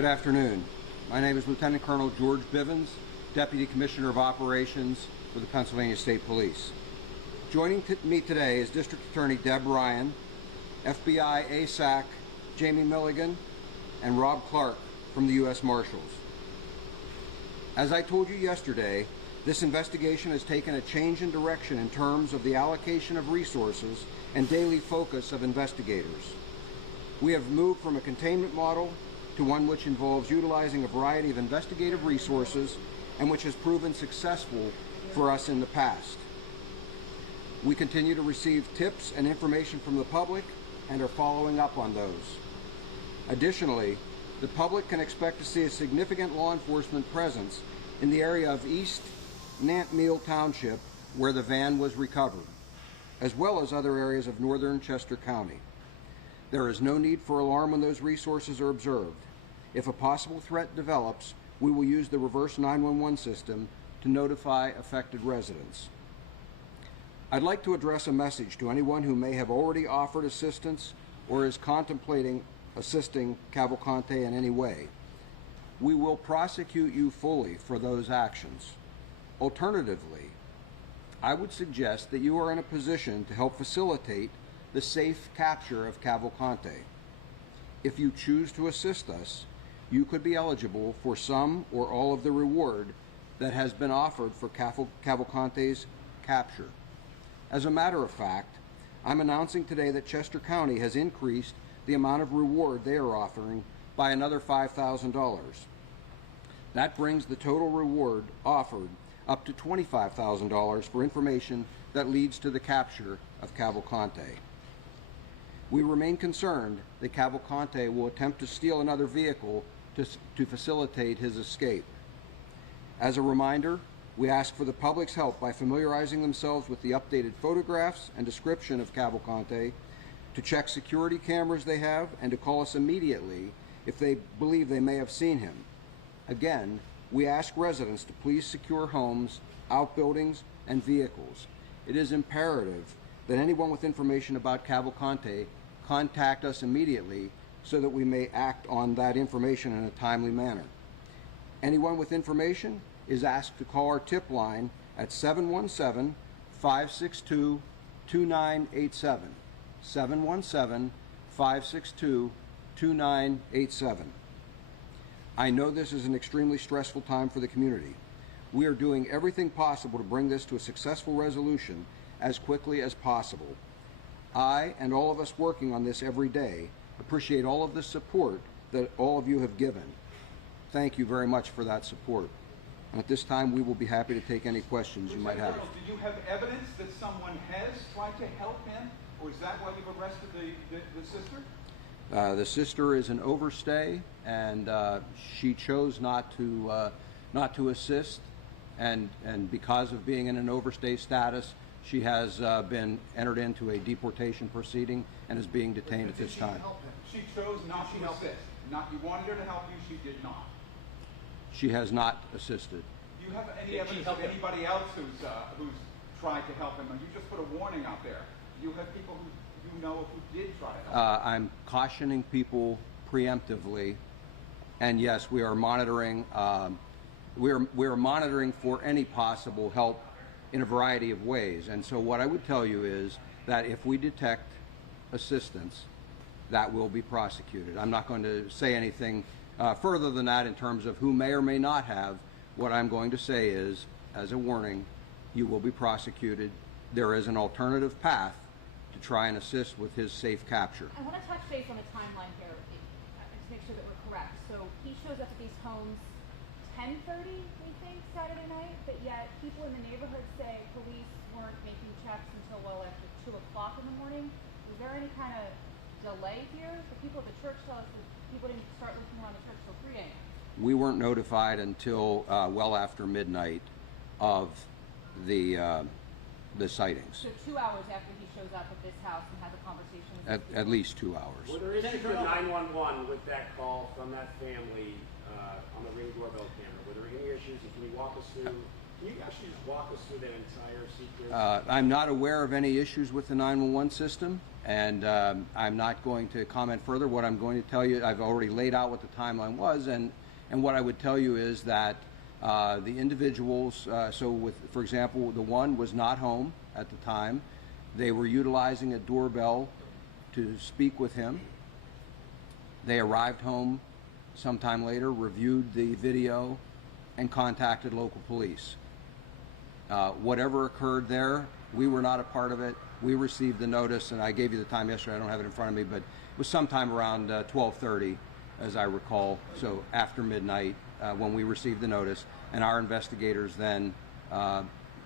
Good afternoon. My name is Lieutenant Colonel George Bivens, Deputy Commissioner of Operations for the Pennsylvania State Police. Joining me today is District Attorney Deb Ryan, FBI ASAC Jamie Milligan, and Rob Clark from the U.S. Marshals. As I told you yesterday, this investigation has taken a change in direction in terms of the allocation of resources and daily focus of investigators. We have moved from a containment model to one which involves utilizing a variety of investigative resources and which has proven successful for us in the past. We continue to receive tips and information from the public and are following up on those. Additionally, the public can expect to see a significant law enforcement presence in the area of East Nantmeal Township where the van was recovered, as well as other areas of northern Chester County. There is no need for alarm when those resources are observed. If a possible threat develops, we will use the reverse 911 system to notify affected residents. I'd like to address a message to anyone who may have already offered assistance or is contemplating assisting Cavalcante in any way. We will prosecute you fully for those actions. Alternatively, I would suggest that you are in a position to help facilitate the safe capture of Cavalcante. If you choose to assist us, you could be eligible for some or all of the reward that has been offered for Cavalcante's capture. As a matter of fact, I'm announcing today that Chester County has increased the amount of reward they are offering by another $5,000. That brings the total reward offered up to $25,000 for information that leads to the capture of Cavalcante. We remain concerned that Cavalcante will attempt to steal another vehicle to facilitate his escape. As a reminder, we ask for the public's help by familiarizing themselves with the updated photographs and description of Cavalcante, to check security cameras they have, and to call us immediately if they believe they may have seen him. Again, we ask residents to please secure homes, outbuildings, and vehicles. It is imperative that anyone with information about Cavalcante contact us immediately so that we may act on that information in a timely manner. Anyone with information is asked to call our tip line at 717-562-2987. 717-562-2987. I know this is an extremely stressful time for the community. We are doing everything possible to bring this to a successful resolution as quickly as possible. I and all of us working on this every day appreciate all of the support that all of you have given. Thank you very much for that support. And at this time, we will be happy to take any questions you might have. Do you have evidence that someone has tried to help him, or is that why you've arrested the sister? The sister is an overstay, and she chose not to assist, and because of being in an overstay status, she has been entered into a deportation proceeding and is being detained at this time. She chose not to assist. You wanted her to help you, she did not. She has not assisted. Do you have any evidence of anybody else who's tried to help him? You just put a warning out there. Do you have people who you know who did try to help him? I'm cautioning people preemptively, and yes, we are monitoring. We're monitoring for any possible help in a variety of ways. And so what I would tell you is that if we detect assistance, that will be prosecuted. I'm not going to say anything further than that in terms of who may or may not have. What I'm going to say is, as a warning, you will be prosecuted. There is an alternative path to try and assist with his safe capture. I want to touch base on the timeline here to make sure that we're correct. So he shows up at these homes 10:30, we think, Saturday night, but yet people in the neighborhood say police weren't making checks until well after 2 o'clock in the morning. Was there any kind of delay here? The people at the church tell us that people didn't start looking around the church till 3 a.m. We weren't notified until well after midnight of the sightings. So 2 hours after he shows up at this house and has a conversation with at least 2 hours. Were there issues with 911 with that call from that family on the Ring doorbell camera? Were there any issues? And can you walk us through Can you actually just walk us through that entire sequence? I'm not aware of any issues with the 911 system, and I'm not going to comment further. What I'm going to tell you, I've already laid out what the timeline was, and what I would tell you is that the individuals, for example, the one was not home at the time. They were utilizing a doorbell to speak with him. They arrived home sometime later, reviewed the video, and contacted local police. Whatever occurred there, we were not a part of it. We received the notice, and I gave you the time yesterday. I don't have it in front of me, but it was sometime around 12:30, as I recall, so after midnight when we received the notice, and our investigators then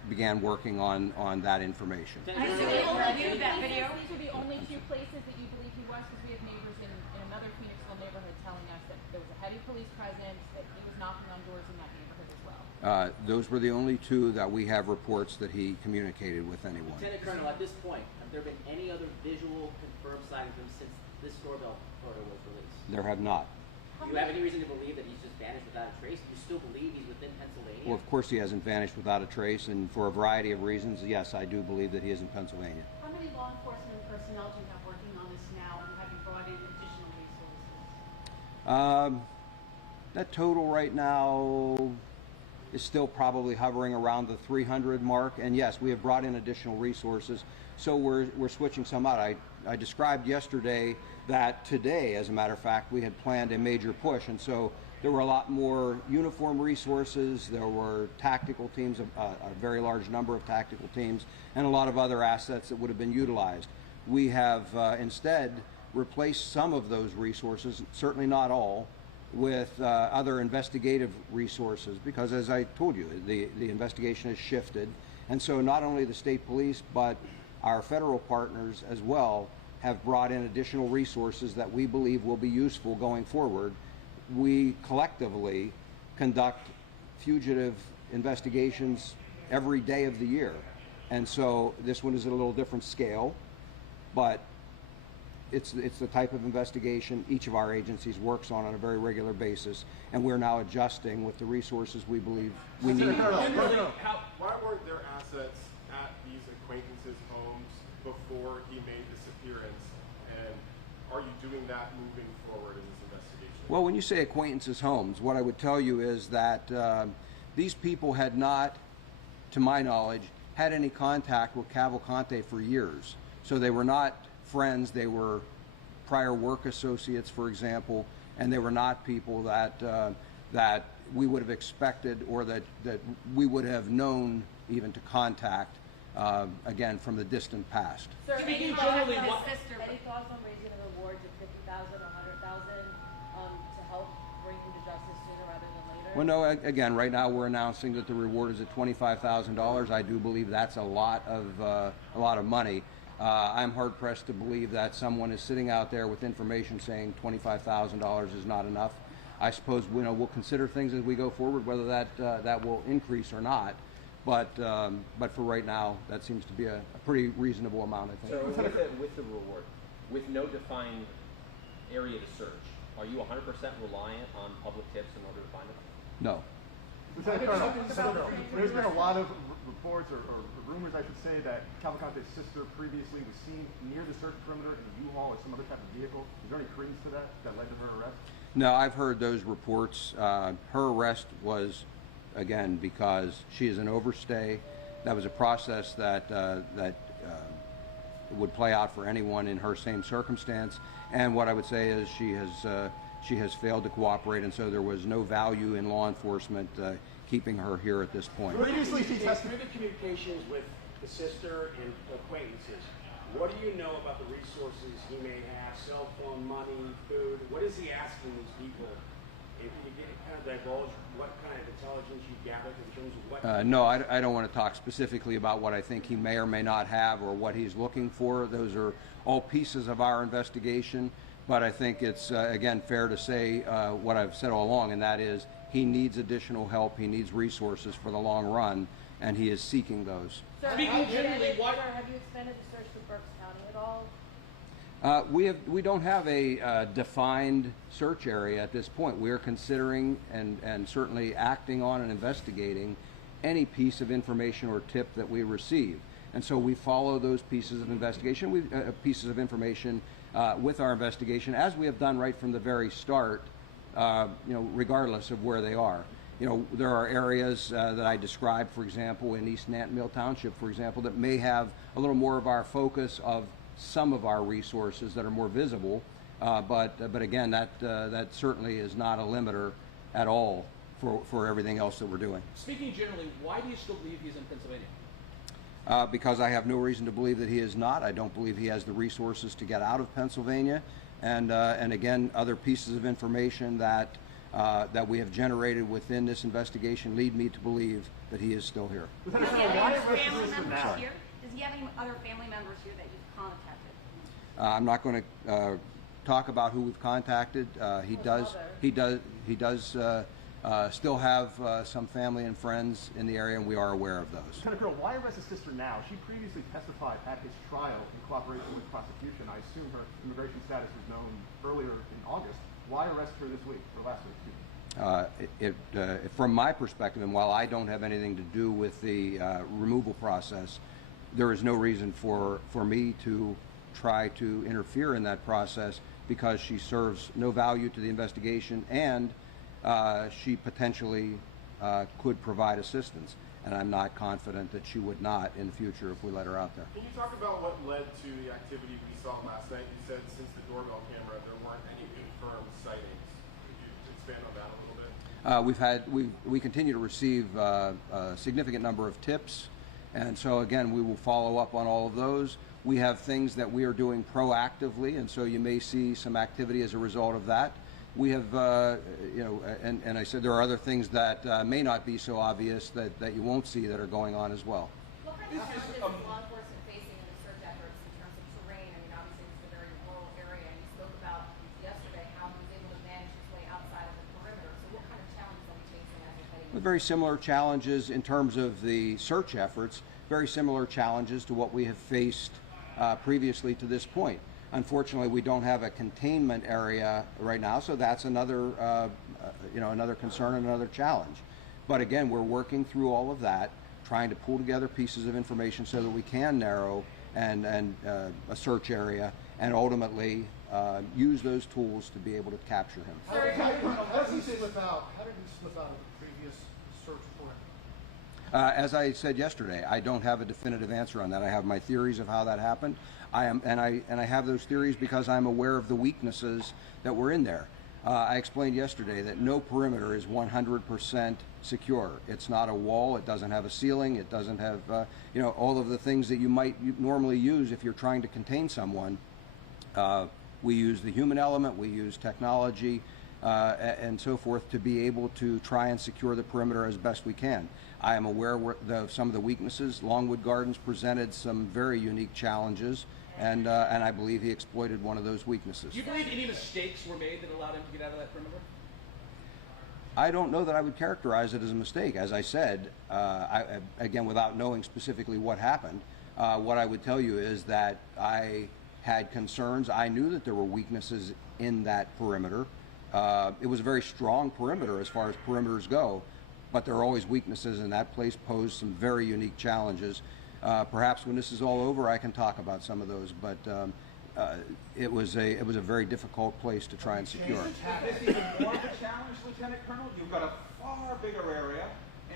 began working on that information. These are the only two places that you believe he was, because we have neighbors in another Phoenixville neighborhood telling us that there was a heavy police presence, that he was knocking on doors in that neighborhood as well. Those were the only two that we have reports that he communicated with anyone. Lieutenant Colonel, at this point, have there been any other visual confirmed sightings of him since this doorbell photo was released? There have not. Do you have any reason to believe that he's just vanished without a trace? Do you still believe he's within Pennsylvania? Well, of course he hasn't vanished without a trace, and for a variety of reasons, yes, I do believe that he is in Pennsylvania. How many law enforcement personnel do you have working on this now, and have you brought in additional resources? That total right now is still probably hovering around the 300 mark, and yes, we have brought in additional resources, so we're switching some out. I described yesterday that today, as a matter of fact, we had planned a major push, and so there were a lot more uniform resources, there were tactical teams, a very large number of tactical teams, and a lot of other assets that would have been utilized. We have instead replaced some of those resources, certainly not all, with other investigative resources, because as I told you, the investigation has shifted, and so not only the state police but our federal partners as well have brought in additional resources that we believe will be useful going forward. We collectively conduct fugitive investigations every day of the year, and so this one is at a little different scale, but it's the type of investigation each of our agencies works on a very regular basis, and we're now adjusting with the resources we believe we need. Why weren't there assets at these acquaintances' homes before he made this appearance, and are you doing that moving forward in this investigation? Well, when you say acquaintances' homes, what I would tell you is that these people had not, to my knowledge, had any contact with Cavalcante for years. So they were not friends, they were prior work associates, for example, and they were not people that we would have expected or that we would have known even to contact, again, from the distant past. Sir, Speaking any generally, thoughts what- any thoughts on raising the rewards of $50,000 or $100,000 to help bring him to justice sooner rather than later? Well, no, again, right now we're announcing that the reward is at $25,000. I do believe that's a lot of money. I'm hard-pressed to believe that someone is sitting out there with information saying $25,000 is not enough. I suppose we'll consider things as we go forward, whether that will increase or not. But for right now, that seems to be a pretty reasonable amount, I think. So with the reward, with no defined area to search, are you 100% reliant on public tips in order to find them? No. Lieutenant Colonel, there's been a lot of reports or rumors, I should say, that Cavalcante's sister previously was seen near the search perimeter in a U-Haul or some other type of vehicle. Is there any credence to that led to her arrest? No, I've heard those reports. Her arrest was, again, because she is an overstay. That was a process that would play out for anyone in her same circumstance. And what I would say is she has failed to cooperate, and so there was no value in law enforcement keeping her here at this point. Previously, she testified. Through the communications with the sister and acquaintances, what do you know about the resources he may have? Cell phone, money, food. What is he asking these people? If you get kind of divulge what kind of intelligence you gathered in terms of what... No, I don't want to talk specifically about what I think he may or may not have or what he's looking for. Those are all pieces of our investigation. But I think it's, again, fair to say what I've said all along, and that is he needs additional help, he needs resources for the long run, and he is seeking those. Sir, Speaking generally, what... Have you expanded the search to Berks County at all? We don't have a defined search area at this point. We are considering and certainly acting on and investigating any piece of information or tip that we receive. And so we follow those pieces of investigation, pieces of information with our investigation, as we have done right from the very start, regardless of where they are. There are areas that I described, for example, in East Nanton Mill Township, for example, that may have a little more of our focus of some of our resources that are more visible. But again, that certainly is not a limiter at all for everything else that we're doing. Speaking generally, why do you still believe he's in Pennsylvania? Because I have no reason to believe that he is not. I don't believe he has the resources to get out of Pennsylvania. And again, other pieces of information that we have generated within this investigation lead me to believe that he is still here. Does he have any other family members here? Does he have any other family members here that you've contacted? I'm not going to talk about who we've contacted. He does still have some family and friends in the area, and we are aware of those. Lieutenant Colonel, why arrest his sister now? She previously testified at his trial in cooperation with prosecution. I assume her immigration status was known earlier in August. Why arrest her this week, or last week? From my perspective, and while I don't have anything to do with the removal process, there is no reason for me to try to interfere in that process, because she serves no value to the investigation, and she potentially could provide assistance. And I'm not confident that she would not in the future if we let her out there. Can you talk about what led to the activity we saw last night? You said since the doorbell camera there weren't any confirmed sightings. Could you expand on that a little bit? We continue to receive a significant number of tips, and so again, we will follow up on all of those. We have things that we are doing proactively, and so you may see some activity as a result of that. We have, and I said there are other things that may not be so obvious that you won't see that are going on as well. What kind of challenges is law enforcement facing in the search efforts in terms of terrain? I mean, obviously it's a very rural area, and you spoke about yesterday how he was able to manage his way outside of the perimeter. So what kind of challenges are we facing as we're heading? Very similar challenges in terms of the search efforts, very similar challenges to what we have faced previously to this point. Unfortunately, we don't have a containment area right now, so that's another, another concern and another challenge. But again, we're working through all of that, trying to pull together pieces of information so that we can narrow a search area, and ultimately use those tools to be able to capture him. How did he slip out of the previous search warrant? As I said yesterday, I don't have a definitive answer on that. I have my theories of how that happened. I have those theories because I'm aware of the weaknesses that were in there. I explained yesterday that no perimeter is 100% secure. It's not a wall. It doesn't have a ceiling. It doesn't have all of the things that you might normally use if you're trying to contain someone. We use the human element. We use technology and so forth to be able to try and secure the perimeter as best we can. I am aware of some of the weaknesses. Longwood Gardens presented some very unique challenges, and I believe he exploited one of those weaknesses. Do you believe any mistakes were made that allowed him to get out of that perimeter? I don't know that I would characterize it as a mistake. As I said, again, without knowing specifically what happened, what I would tell you is that I had concerns. I knew that there were weaknesses in that perimeter. It was a very strong perimeter as far as perimeters go, but there are always weaknesses, and that place posed some very unique challenges. Perhaps when this is all over, I can talk about some of those, but it was a very difficult place to try and secure. This is even more of a challenge, Lieutenant Colonel. You've got a far bigger area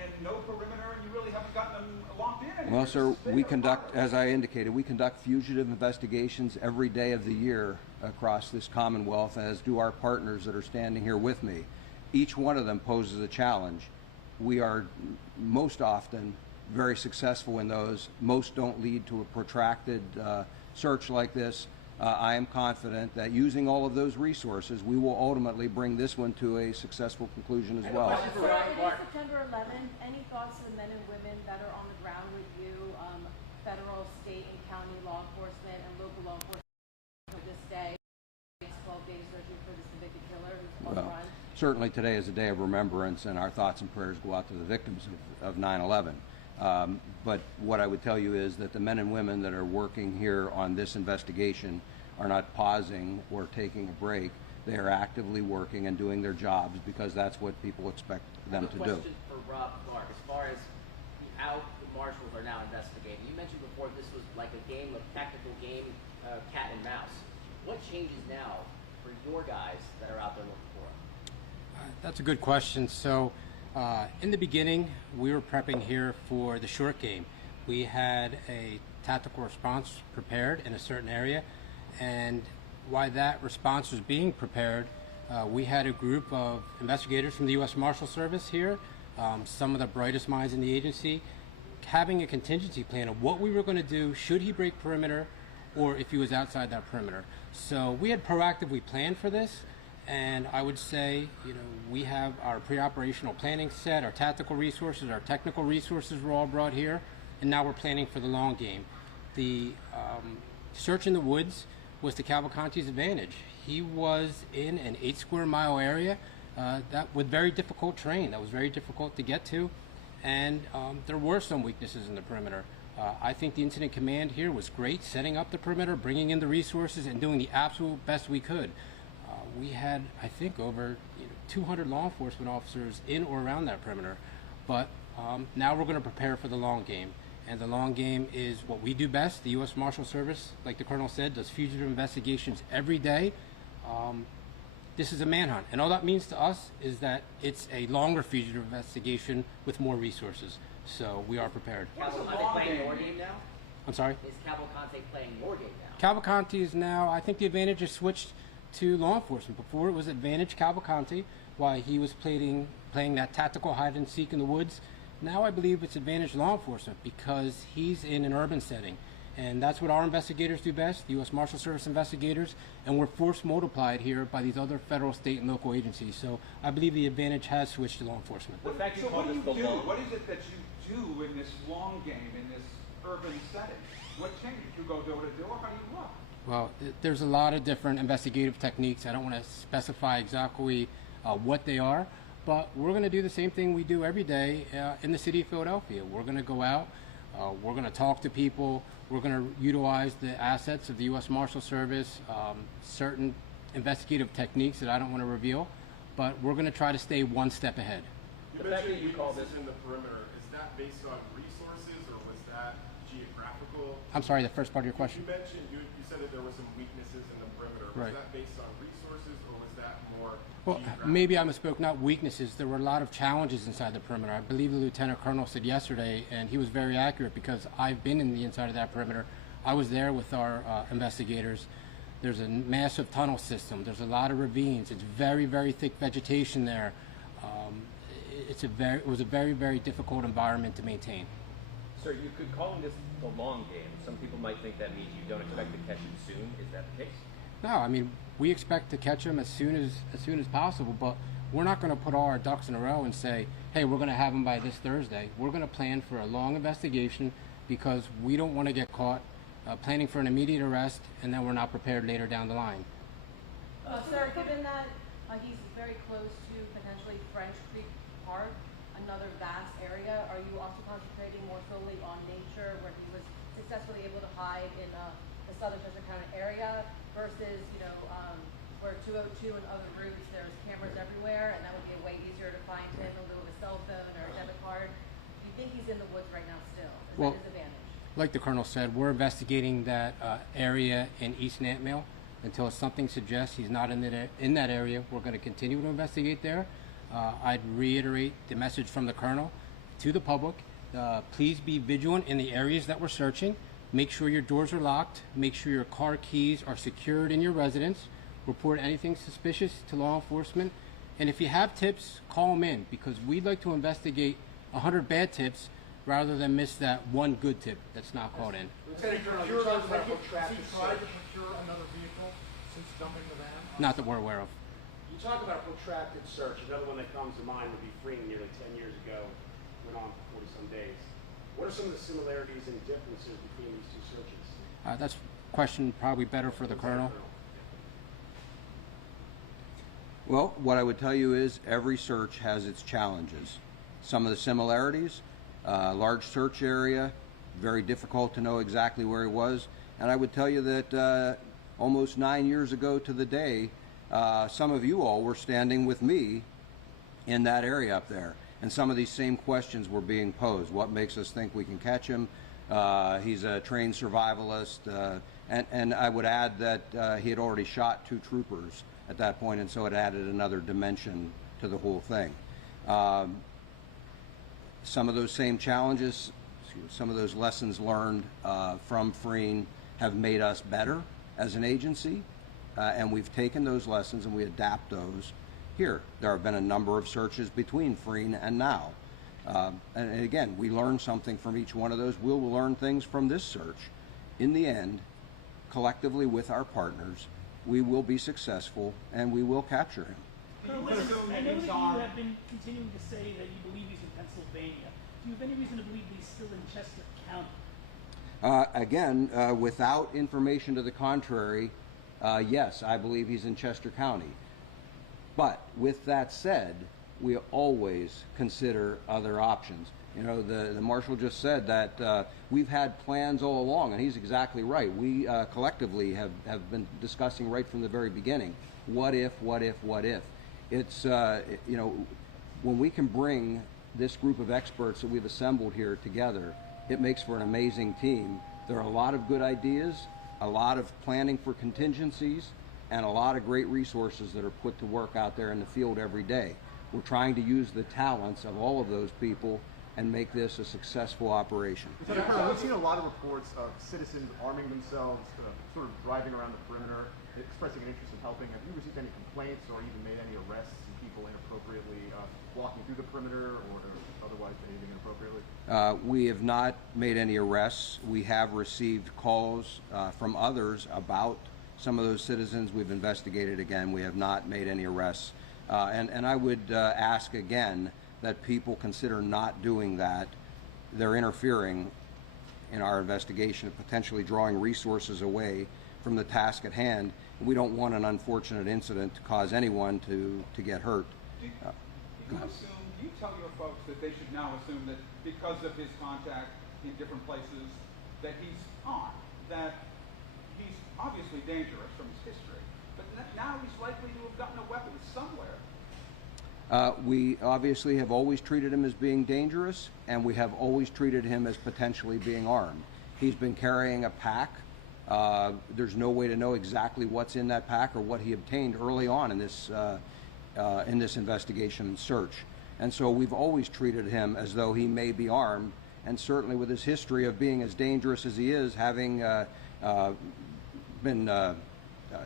and no perimeter, and you really haven't gotten them locked in anymore. Well, sir, we conduct, as I indicated, we conduct fugitive investigations every day of the year across this Commonwealth, as do our partners that are standing here with me. Each one of them poses a challenge. We are most often very successful in those. Most don't lead to a protracted search like this. I am confident that using all of those resources, we will ultimately bring this one to a successful conclusion as well. It is September 11th. Any thoughts to the men and women that are on the ground with you, federal, state, and county law enforcement and local law enforcement for this day? It's 12 days searching for this convicted killer who's on the run. Certainly today is a day of remembrance, and our thoughts and prayers go out to the victims of 9/11. But what I would tell you is that the men and women that are working here on this investigation are not pausing or taking a break. They are actively working and doing their jobs because that's what people expect them to do. Question for Rob Clark. As far as how the Marshals are now investigating. You mentioned before this was like a game, a tactical game, cat and mouse. What changes now for your guys that are out there looking for it? That's a good question. So in the beginning, we were prepping here for the short game. We had a tactical response prepared in a certain area, and while that response was being prepared, we had a group of investigators from the U.S. Marshal Service here, some of the brightest minds in the agency, having a contingency plan of what we were going to do should he break perimeter or if he was outside that perimeter. So we had proactively planned for this, and I would say, we have our pre-operational planning set, our tactical resources, our technical resources were all brought here, and now we're planning for the long game. The search in the woods was to Cavalcante's advantage. He was in an 8 square mile area that with very difficult terrain, that was very difficult to get to, and there were some weaknesses in the perimeter. I think the incident command here was great, setting up the perimeter, bringing in the resources, and doing the absolute best we could. We had, I think, over 200 law enforcement officers in or around that perimeter, but now we're going to prepare for the long game. And the long game is what we do best. The U.S. Marshal Service, like the Colonel said, does fugitive investigations every day. This is a manhunt, and all that means to us is that it's a longer fugitive investigation with more resources. So we are prepared. Cavalcante playing your game now? I'm sorry? Is Cavalcante playing your game now? Cavalcante is now, I think the advantage has switched to law enforcement. Before it was advantage Cavalcante, while he was playing that tactical hide and seek in the woods. Now I believe it's advantage law enforcement because he's in an urban setting. And that's what our investigators do best, the U.S. Marshal Service investigators, and we're force multiplied here by these other federal, state, and local agencies. So I believe the advantage has switched to law enforcement. So what do you do? What is it that you do in this long game, in this urban setting? What changes? You go door to door? How do you look? Well, there's a lot of different investigative techniques. I don't want to specify exactly what they are, but we're going to do the same thing we do every day in the city of Philadelphia. We're going to go out, we're going to talk to people, we're going to utilize the assets of the U.S. Marshal Service, certain investigative techniques that I don't want to reveal, but we're going to try to stay one step ahead. You mentioned weaknesses in the perimeter. Is that based on resources or was that geographical? I'm sorry, the first part of your question? You mentioned, you said that there were some weaknesses in the perimeter. Was that based on resources or was that more geographical? Maybe I misspoke, not weaknesses. There were a lot of challenges inside the perimeter. I believe the Lieutenant Colonel said yesterday, and he was very accurate because I've been in the inside of that perimeter. I was there with our investigators. There's a massive tunnel system. There's a lot of ravines. It's very, very thick vegetation there. It was a very, very difficult environment to maintain. Sir, you could call this the long game. Some people might think that means you don't expect to catch him soon. Is that the case? No, I mean, we expect to catch him as soon as possible, but we're not going to put all our ducks in a row and say, hey, we're going to have him by this Thursday. We're going to plan for a long investigation because we don't want to get caught planning for an immediate arrest and then we're not prepared later down the line. Sir, given that he's very close to potentially French Creek Park, another vast area, are you also concentrating more solely on nature where he was successfully able to hide in the southern Chester County area versus, where 202 and other routes, there's cameras everywhere and that would be a way easier to find him in lieu of a cell phone or a debit card? Do you think he's in the woods right now still? Is that his advantage? Like the Colonel said, we're investigating that area in East Nantmeal. Until something suggests he's not in that area, we're going to continue to investigate there. I'd reiterate the message from the Colonel to the public. Please be vigilant in the areas that we're searching. Make sure your doors are locked. Make sure your car keys are secured in your residence. Report anything suspicious to law enforcement. And if you have tips, call them in because we'd like to investigate 100 bad tips rather than miss that one good tip that's not called in. Lieutenant Colonel, you talked about protracted search. Has he tried to procure another vehicle since dumping the van? Not that we're aware of. You talk about a protracted search. Another one that comes to mind would be freeing nearly 10 years ago, went on for 40-some days. What are some of the similarities and differences between these two searches? That's a question probably better for the Colonel. Well, what I would tell you is every search has its challenges. Some of the similarities, large search area, very difficult to know exactly where he was. And I would tell you that almost 9 years ago to the day, some of you all were standing with me in that area up there. And some of these same questions were being posed. What makes us think we can catch him? He's a trained survivalist. And I would add that he had already shot 2 troopers at that point, and so it added another dimension to the whole thing. Some of those same challenges, some of those lessons learned from freeing have made us better as an agency, and we've taken those lessons and we adapt those here. There have been a number of searches between freeing and now. And again, we learn something from each one of those. We'll learn things from this search. In the end, collectively with our partners, we will be successful and we will capture him. I know that you have been continuing to say that you believe he's in Pennsylvania. Do you have any reason to believe he's still in Chester County? Again, without information to the contrary, yes, I believe he's in Chester County. But with that said, we always consider other options. You know, the marshal just said that we've had plans all along, and he's exactly right. We collectively have been discussing right from the very beginning, what if, what if, what if. It's, you know, when we can bring this group of experts that we've assembled here together, it makes for an amazing team. There are a lot of good ideas, a lot of planning for contingencies, and a lot of great resources that are put to work out there in the field every day. We're trying to use the talents of all of those people and make this a successful operation. Lieutenant Colonel, we've seen a lot of reports of citizens arming themselves, sort of driving around the perimeter, expressing an interest in helping. Have you received any complaints or even made any arrests of people inappropriately walking through the perimeter or otherwise behaving inappropriately? We have not made any arrests. We have received calls from others about some of those citizens. We've investigated again. We have not made any arrests. And I would ask again that people consider not doing that. They're interfering in our investigation, potentially drawing resources away from the task at hand. We don't want an unfortunate incident to cause anyone to get hurt. Do you tell your folks that they should now assume that because of his contact in different places that he's armed, that he's obviously dangerous from his history, but now he's likely to have gotten a weapon somewhere? We obviously have always treated him as being dangerous, and we have always treated him as potentially being armed. He's been carrying a pack. There's no way to know exactly what's in that pack or what he obtained early on in this investigation and search. And so we've always treated him as though he may be armed, and certainly with his history of being as dangerous as he is, having been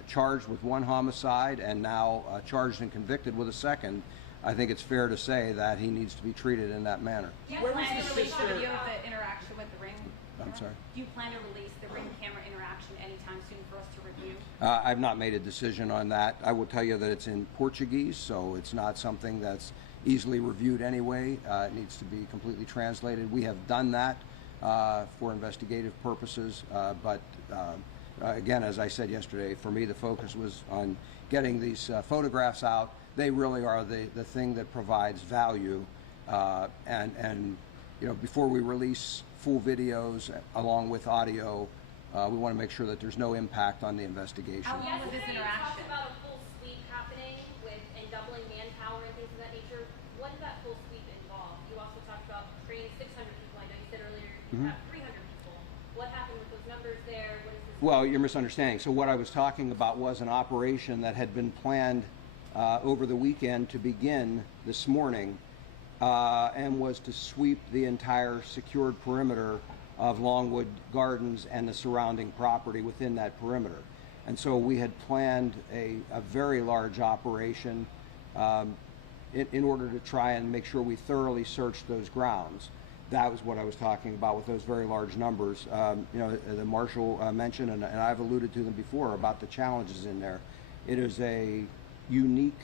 charged with 1 homicide and now charged and convicted with a second, I think it's fair to say that he needs to be treated in that manner. Do you plan to release the video of the interaction with the ring camera? I'm sorry? Do you plan to release the ring camera interaction anytime soon for us to review? I've not made a decision on that. I will tell you that it's in Portuguese, so it's not something that's easily reviewed anyway. It needs to be completely translated. We have done that for investigative purposes, but again, as I said yesterday, for me the focus was on getting these photographs out. They really are the thing that provides value, and you know, before we release full videos along with audio, we want to make sure that there's no impact on the investigation. How long was this interaction? You talked about a full sweep happening and doubling manpower and things of that nature. What did that full sweep involve? You also talked about training 600 people. I know you said earlier you have 300 people. What happened with those numbers there? What is this? Well, you're misunderstanding. So what I was talking about was an operation that had been planned over the weekend to begin this morning, and was to sweep the entire secured perimeter of Longwood Gardens and the surrounding property within that perimeter. And so we had planned a very large operation in order to try and make sure we thoroughly searched those grounds. That was what I was talking about with those very large numbers. You know, the marshal mentioned, and I've alluded to them before, about the challenges in there. It is a unique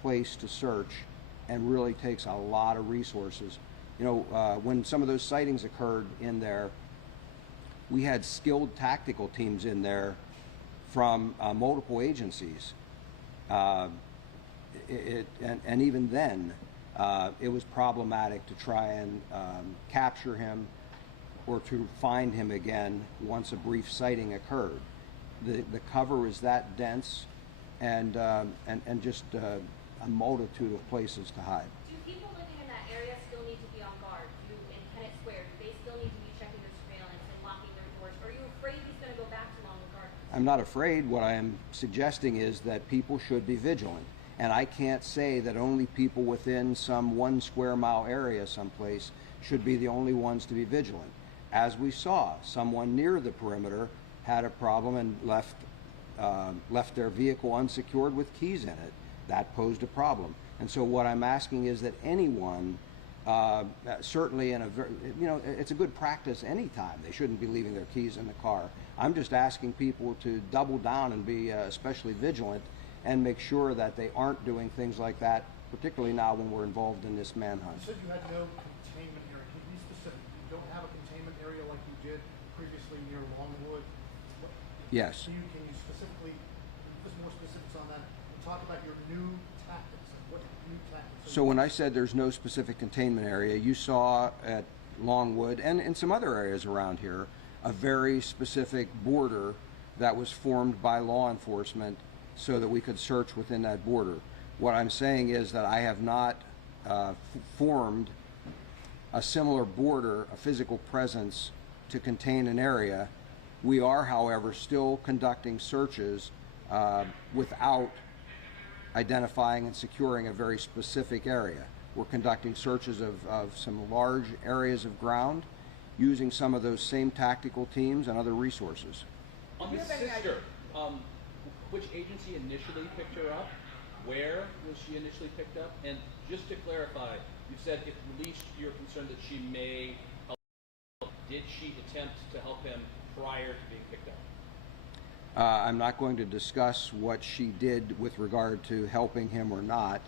place to search and really takes a lot of resources. You know, when some of those sightings occurred in there, we had skilled tactical teams in there from multiple agencies. And even then, it was problematic to try and capture him or to find him again once a brief sighting occurred. The cover is that dense, and just a multitude of places to hide. Do people living in that area I'm not afraid. What I am suggesting is that people should be vigilant. And I can't say that only people within some 1 square mile area someplace should be the only ones to be vigilant. As we saw, someone near the perimeter had a problem and left their vehicle unsecured with keys in it. That posed a problem. And so what I'm asking is that anyone, certainly in a very, it's a good practice anytime. They shouldn't be leaving their keys in the car. I'm just asking people to double down and be especially vigilant and make sure that they aren't doing things like that, particularly now when we're involved in this manhunt. You said you had no containment area. Can you be specific? You don't have a containment area like you did previously near Longwood? Yes. Can you specifically, give us more specifics on that, and talk about your new tactics, and what new tactics? So when I said there's no specific containment area, you saw at Longwood and in some other areas around here a very specific border that was formed by law enforcement so that we could search within that border. What I'm saying is that I have not formed a similar border, a physical presence to contain an area. We are, however, still conducting searches without identifying and securing a very specific area. We're conducting searches of some large areas of ground using some of those same tactical teams and other resources. On the sister, which agency initially picked her up? Where was she initially picked up? And just to clarify, you said if released, you're concerned that she may help. Did she attempt to help him prior to being picked up? I'm not going to discuss what she did with regard to helping him or not.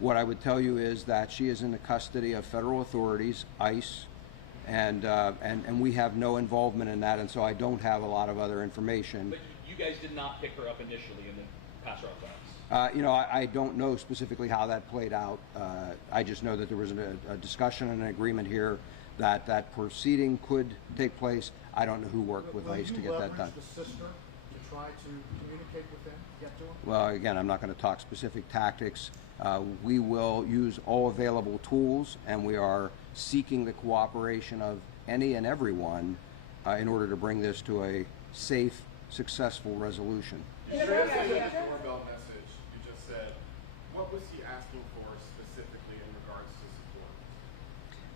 What I would tell you is that she is in the custody of federal authorities, ICE, and we have no involvement in that, and so I don't have a lot of other information. But you guys did not pick her up initially and then pass her off to us? I don't know specifically how that played out. I just know that there was a discussion and an agreement here that that proceeding could take place. I don't know who worked with ICE to get that done. Will you leverage the sister to try to communicate with him, get to him? Well, again, I'm not going to talk specific tactics. We will use all available tools, and we are seeking the cooperation of any and everyone in order to bring this to a safe, successful resolution. You shared the doorbell message you just said. What was he asking for specifically in regards to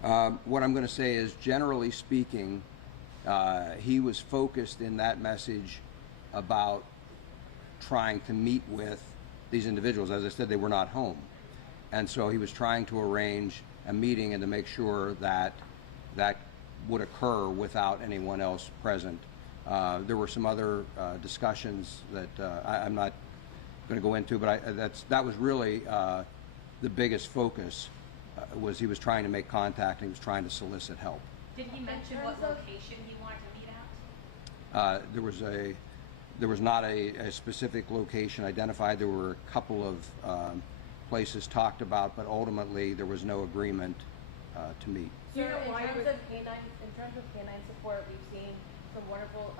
support? What I'm going to say is, generally speaking, he was focused in that message about trying to meet with these individuals. As I said, they were not home. And so he was trying to arrange a meeting and to make sure that that would occur without anyone else present. There were some other discussions that I'm not going to go into, but that was really the biggest focus. Was he was trying to make contact and he was trying to solicit help. Did he mention what location he wanted to meet at? There was not a specific location identified. There were a couple of places talked about, but ultimately there was no agreement to meet. So in terms of canine support, we've seen some wonderful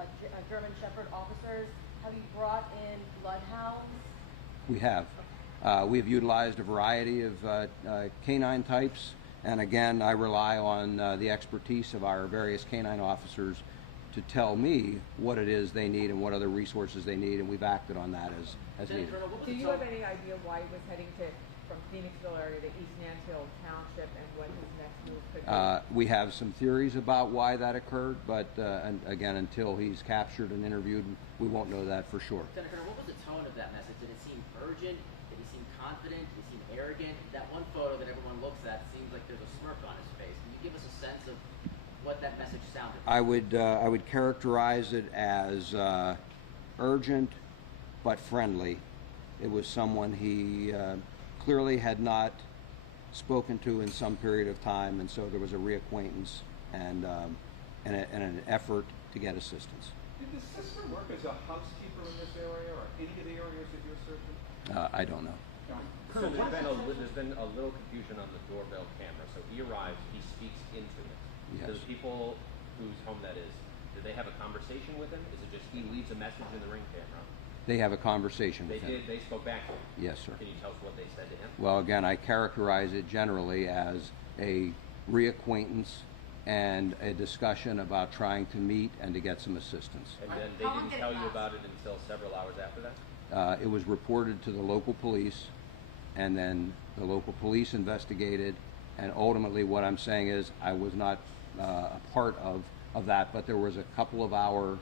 German Shepherd officers. Have you brought in bloodhounds? We have. We've utilized a variety of canine types, and again, I rely on the expertise of our various canine officers to tell me what it is they need and what other resources they need, and we've acted on that as needed. Do you have any idea why he was heading from Phoenixville area to East Mansfield Township and what his next move could be? We have some theories about why that occurred, but and again, until he's captured and interviewed, we won't know that for sure. Senator, what was the tone of that message? Did it seem urgent? Did he seem confident? Did he seem arrogant? That one photo that everyone looks at seems like there's a smirk on his face. Can you give us a sense of what that message sounded like? I would characterize it as urgent but friendly. It was someone he clearly had not spoken to in some period of time, and so there was a reacquaintance and an effort to get assistance. Did the sister work as a housekeeper in this area or any of the areas that you're searching? I don't know. Colonel, there's been a little confusion on the doorbell camera. So he arrives, he speaks into it. Yes. Do the people whose home that is, do they have a conversation with him? Is it just he leaves a message in the Ring camera? They have a conversation with him. They spoke back to him? Yes, sir. Can you tell us what they said to him? Well, again, I characterize it generally as a reacquaintance and a discussion about trying to meet and to get some assistance. And then they didn't tell you about it until several hours after that? It was reported to the local police, and then the local police investigated, and ultimately what I'm saying is I was not a part of that, but there was a couple of hour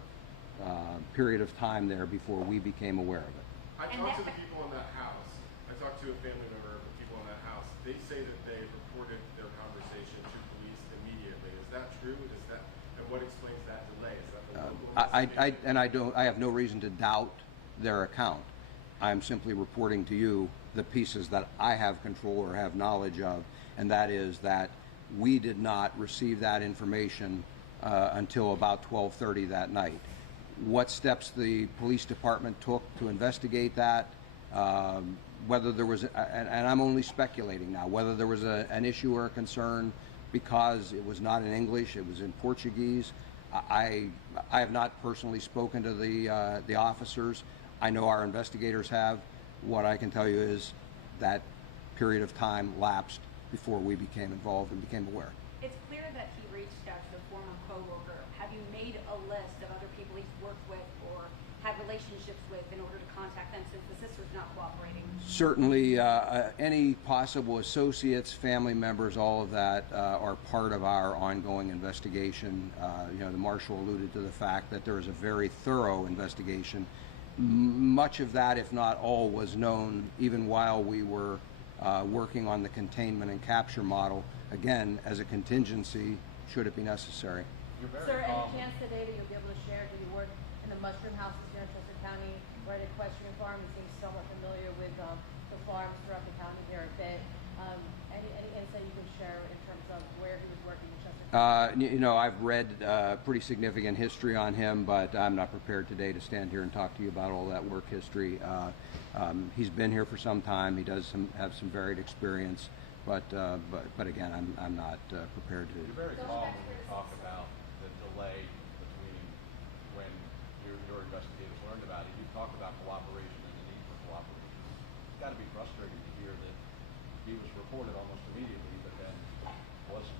period of time there before we became aware of it. I talked to the people in that house. I talked to a family member of the people in that house. They say that they reported their conversation to police immediately. Is that true? And what explains that delay? Is that the local I have no reason to doubt their account. I'm simply reporting to you the pieces that I have control or have knowledge of, and that is that we did not receive that information until about 12:30 that night. What steps the police department took to investigate that, whether there was, and I'm only speculating now, whether there was an issue or a concern because it was not in English, it was in Portuguese. I have not personally spoken to the officers. I know our investigators have. What I can tell you is that period of time lapsed before we became involved and became aware. It's clear that he reached out to a former coworker. Have you made a list of other people he's worked with or had relationships with in order to contact them since the sister's not cooperating? Certainly, any possible associates, family members, all of that are part of our ongoing investigation. The marshal alluded to the fact that there is a very thorough investigation. Much of that, if not all, was known even while we were working on the containment and capture model, again, as a contingency, should it be necessary. Sir, any chance today that you'll be able to share, do you work in the mushroom houses here in Chester County, or at Equestrian Farm? You seem somewhat familiar with the farms throughout the county here a bit. Any insight you can share in terms of where he was working in Chester County? I've read pretty significant history on him, but I'm not prepared today to stand here and talk to you about all that work history. He's been here for some time. He does have some varied experience, but again, I'm not prepared to. You're very calm when you talk about the delay between when your investigators learned about it. You talk about cooperation and the need for cooperation. It's got to be frustrating to hear that he was reported almost immediately, but then wasn't.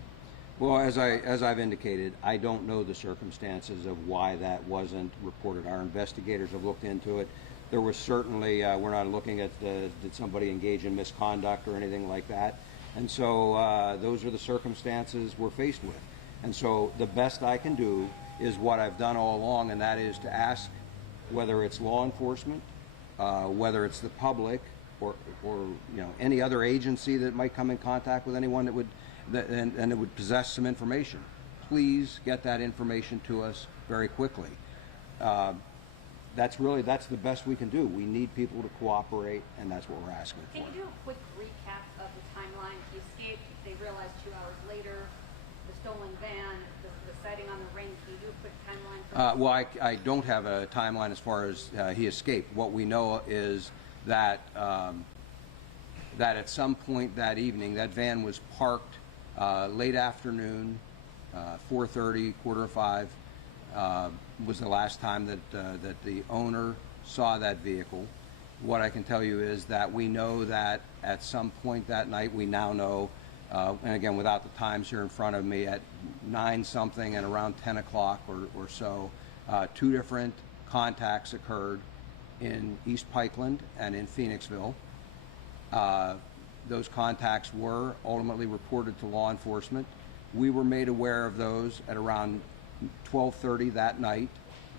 Well, as I've indicated, I don't know the circumstances of why that wasn't reported. Our investigators have looked into it. There was certainly, we're not looking at did somebody engage in misconduct or anything like that. And so those are the circumstances we're faced with. And so the best I can do is what I've done all along, and that is to ask whether it's law enforcement, whether it's the public, or any other agency that might come in contact with anyone that would and it would possess some information. Please get that information to us very quickly. That's the best we can do. We need people to cooperate, and that's what we're asking for. Can you do a quick recap of the timeline? He escaped, they realized 2 hours later, the stolen van, the sighting on the ring. Can you do a quick timeline? Well, I don't have a timeline as far as he escaped. What we know is that that at some point that evening, that van was parked late afternoon, 4:30, 4:45. Was the last time that the owner saw that vehicle. What I can tell you is that we know that at some point that night, we now know, and again, without the times here in front of me, at 9 something and around 10 o'clock or so, 2 different contacts occurred in East Pikeland and in Phoenixville. Those contacts were ultimately reported to law enforcement. We were made aware of those at around 12:30 that night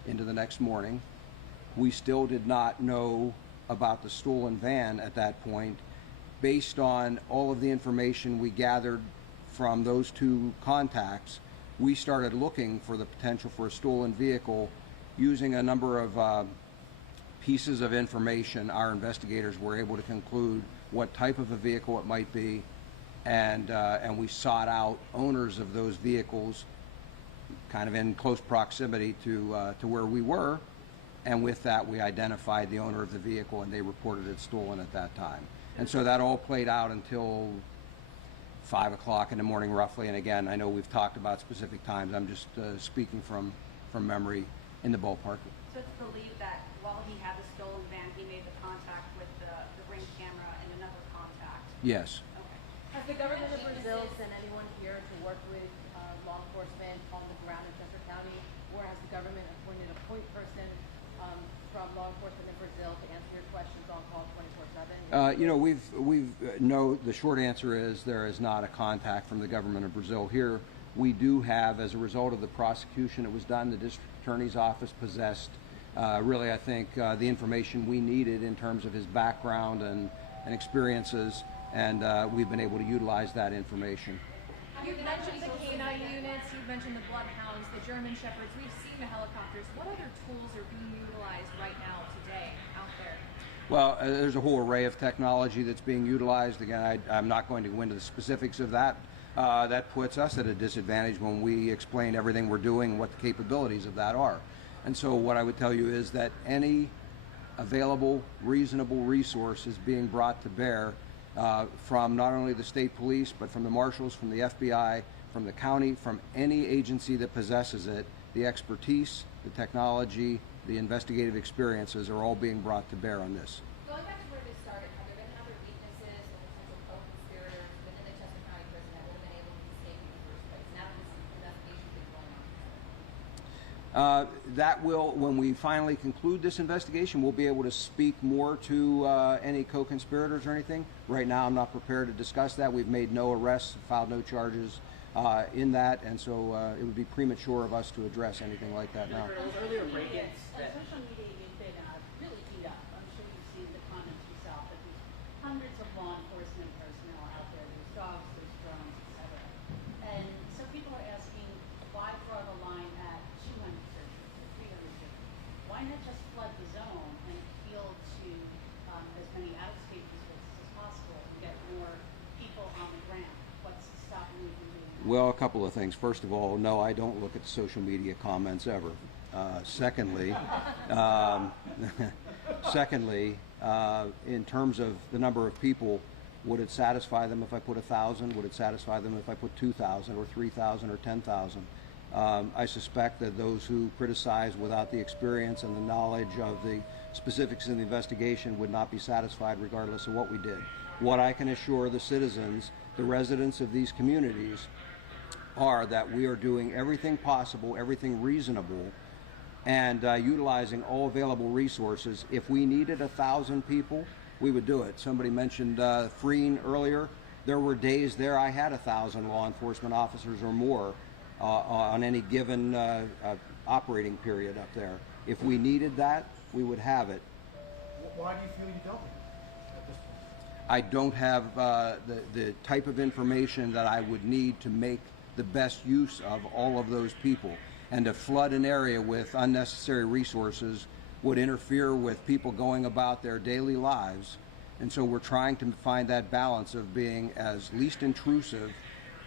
into the next morning. We still did not know about the stolen van at that point. Based on all of the information we gathered from those 2 contacts, we started looking for the potential for a stolen vehicle using a number of pieces of information. Our investigators were able to conclude what type of a vehicle it might be, and we sought out owners of those vehicles kind of in close proximity to where we were, and with that we identified the owner of the vehicle and they reported it stolen at that time. And so that all played out until 5 o'clock in the morning roughly, and again, I know we've talked about specific times. I'm just speaking from memory in the ballpark. So it's believed that while he had the stolen van, he made the contact with the ring camera and another contact? Yes. Has the government of Brazil sent anyone here to work with law enforcement on the ground in Chester County, or has the government appointed a point person from law enforcement in Brazil to answer your questions on call 24/7? You know, the short answer is there is not a contact from the government of Brazil here. We do have, as a result of the prosecution that was done, the district attorney's office possessed really, I think, the information we needed in terms of his background and experiences, and we've been able to utilize that information. You've mentioned the canine units, you've mentioned the bloodhounds, the German shepherds, we've seen the helicopters. What other tools are being utilized right now today out there? Well, there's a whole array of technology that's being utilized. Again, I'm not going to go into the specifics of that. That puts us at a disadvantage when we explain everything we're doing and what the capabilities of that are. And so what I would tell you is that any available, reasonable resource is being brought to bear from not only the state police, but from the Marshals, from the FBI, from the county, from any agency that possesses it. The expertise, the technology, the investigative experiences are all being brought to bear on this. Going back to where this started, have there been other weaknesses or potential co-conspirators within the Chester County prison that would have been able to be saved in the first place? Now that this investigation's been going on. That will, when we finally conclude this investigation, we'll be able to speak more to any co-conspirators or anything. Right now, I'm not prepared to discuss that. We've made no arrests, filed no charges in that, and so it would be premature of us to address anything like that now. Earlier break-ins that social media, you've been really beat up. I'm sure you've seen the comments yourself that there's hundreds of law enforcement personnel out there. There's dogs, there's drones, etc. And so people are asking, why draw the line at 200 searches or 300 searches? Why not just flood the zone and appeal to as many out-of-state resources as possible and get more people on the ground? What's stopping you from doing that? Well, a couple of things. First of all, no, I don't look at the social media comments ever. Secondly, in terms of the number of people, would it satisfy them if I put 1,000? Would it satisfy them if I put 2,000 or 3,000 or 10,000? I suspect that those who criticize without the experience and the knowledge of the specifics in the investigation would not be satisfied regardless of what we did. What I can assure the citizens, the residents of these communities, are that we are doing everything possible, everything reasonable, and utilizing all available resources. If we needed 1,000 people, we would do it. Somebody mentioned freeing earlier. There were days there I had 1,000 law enforcement officers or more on any given operating period up there. If we needed that, we would have it. Why do you feel you don't at this point? I don't have the type of information that I would need to make the best use of all of those people. And to flood an area with unnecessary resources would interfere with people going about their daily lives. And so we're trying to find that balance of being as least intrusive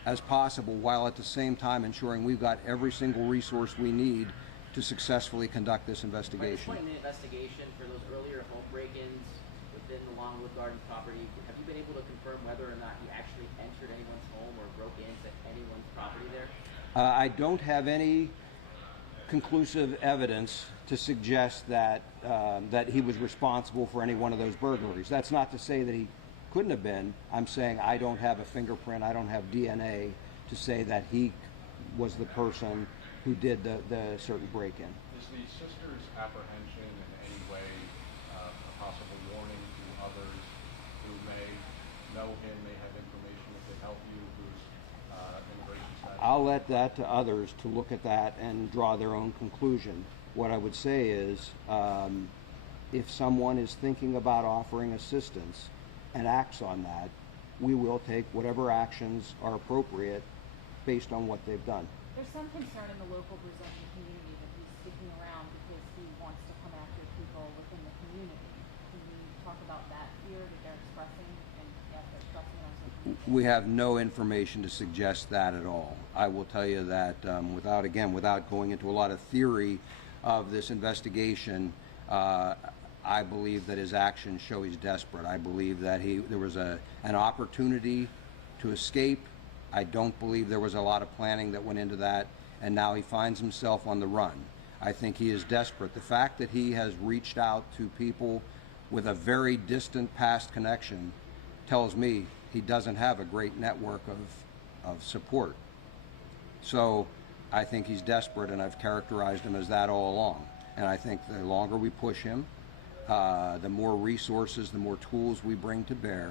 as possible, while at the same time ensuring we've got every single resource we need to successfully conduct this investigation. At this point in the investigation, for those earlier home break-ins within the Longwood Gardens property, have you been able to confirm whether or not you actually entered anyone's home or broke into anyone's property there? I don't have any conclusive evidence to suggest that that he was responsible for any one of those burglaries. That's not to say that he couldn't have been. I'm saying I don't have a fingerprint, I don't have DNA to say that he was the person who did the certain break-in. Is the sister's apprehension in any way a possible warning to others who may know him, may have information that could help you, whose immigration status? I'll let that to others to look at that and draw their own conclusion. What I would say is, if someone is thinking about offering assistance and acts on that, we will take whatever actions are appropriate based on what they've done. There's some concern in the local Brazilian community that he's sticking around because he wants to come after people within the community. Can you talk about that fear that they're expressing and they're expressing on social media? We have no information to suggest that at all. I will tell you that without going into a lot of theory of this investigation, I believe that his actions show he's desperate. I believe that there was an opportunity to escape. I don't believe there was a lot of planning that went into that, and now he finds himself on the run. I think he is desperate. The fact that he has reached out to people with a very distant past connection tells me he doesn't have a great network of support. So I think he's desperate, and I've characterized him as that all along. And I think the longer we push him, the more resources, the more tools we bring to bear,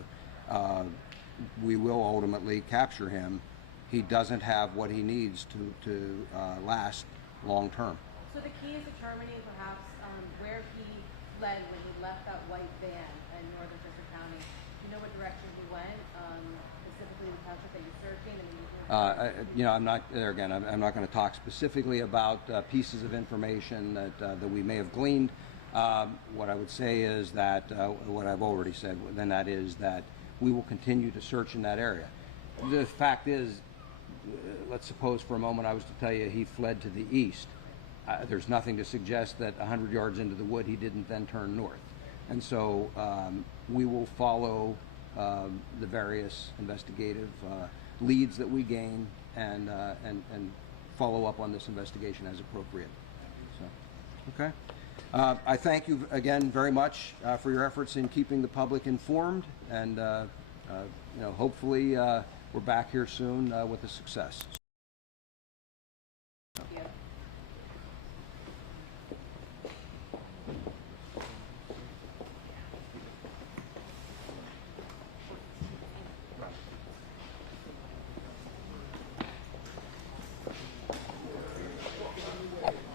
we will ultimately capture him. He doesn't have what he needs to last long term. So the key is determining perhaps where he fled when he left that white van in northern Chester County. Do you know what direction he went, specifically the township that you're searching? You know, I'm not there again. I'm not going to talk specifically about pieces of information that we may have gleaned. What I would say is that what I've already said, then that is that we will continue to search in that area. The fact is, let's suppose for a moment I was to tell you he fled to the east. There's nothing to suggest that 100 yards into the wood he didn't then turn north. And so we will follow the various investigative leads that we gain and follow up on this investigation as appropriate. So, okay. I thank you again very much for your efforts in keeping the public informed, and you know, hopefully we're back here soon with a success.